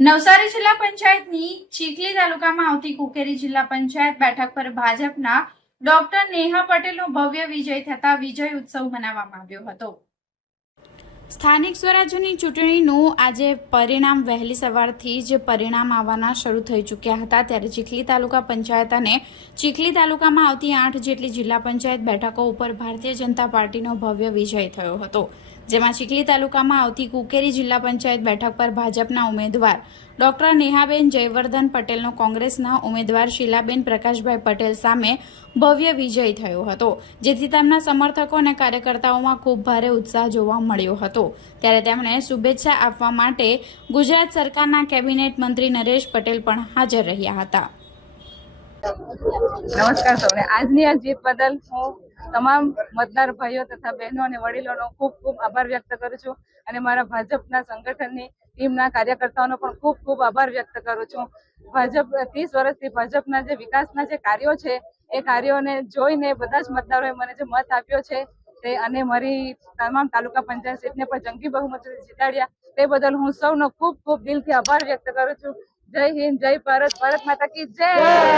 નવસારી જિલ્લા પંચાયતની ચીખલી તાલુકામાં આવતી કુકેરી જિલ્લા પંચાયત બેઠક પર ભાજપના ડોક્ટર નેહા પટેલનો ભવ્ય વિજય થતા વિજય ઉત્સવ મનાવવામાં આવ્યો હતો। સ્થાનિક સ્વરાજ્યની ચૂંટણીનું આજે પરિણામ વહેલી સવારથી જ પરિણામ આવવાના શરૂ થઈ ચૂક્યા હતા, ત્યારે ચીખલી તાલુકા પંચાયત અને ચીખલી તાલુકામાં આવતી 8 જેટલી જિલ્લા પંચાયત બેઠકો ઉપર ભારતીય જનતા પાર્ટીનો ભવ્ય વિજય થયો હતો, જેમાં ચીખલી તાલુકામાં આવતી કુકેરી જિલ્લા પંચાયત બેઠક પર ભાજપના ઉમેદવાર ડોક્ટર નેહાબેન જયવર્ધન પટેલનો કોંગ્રેસના ઉમેદવાર શીલાબેન પ્રકાશભાઈ પટેલ સામે ભવ્ય વિજય થયો હતો, જેથી તેમના સમર્થકો અને કાર્યકર્તાઓમાં ખૂબ ભારે ઉત્સાહ જોવા મળ્યો હતો। ત્યારે તેમણે શુભેચ્છા આપવા માટે ગુજરાત સરકારના કેબિનેટ મંત્રી નરેશ પટેલ પણ હાજર રહ્યા હતા। નમસ્કાર સૌને। આજની આ જીત બદલ હું તમામ મતદાર ભાઈઓ તથા બહેનો અને વડીલોનો ખૂબ ખૂબ આભાર વ્યક્ત કરું છું અને મારા ભાજપના સંગઠનની ટીમના કાર્યકર્તાઓનો પણ ખૂબ ખૂબ આભાર વ્યક્ત કરું છું। ભાજપ 30 વર્ષથી ભાજપના જે વિકાસના જે કાર્યો છે એ કાર્યોને જોઈને બધા જ મતદારોએ મને જે મત આપ્યો છે તે અને મારી તમામ તાલુકા પંચાયત સીટને પણ જંગી બહુમતીથી જીતાડ્યા તે બદલ હું સૌનો ખૂબ ખૂબ દિલથી આભાર વ્યક્ત કરું છું। જય હિન્દ, જય ભારત, ભારત માતા કી જય।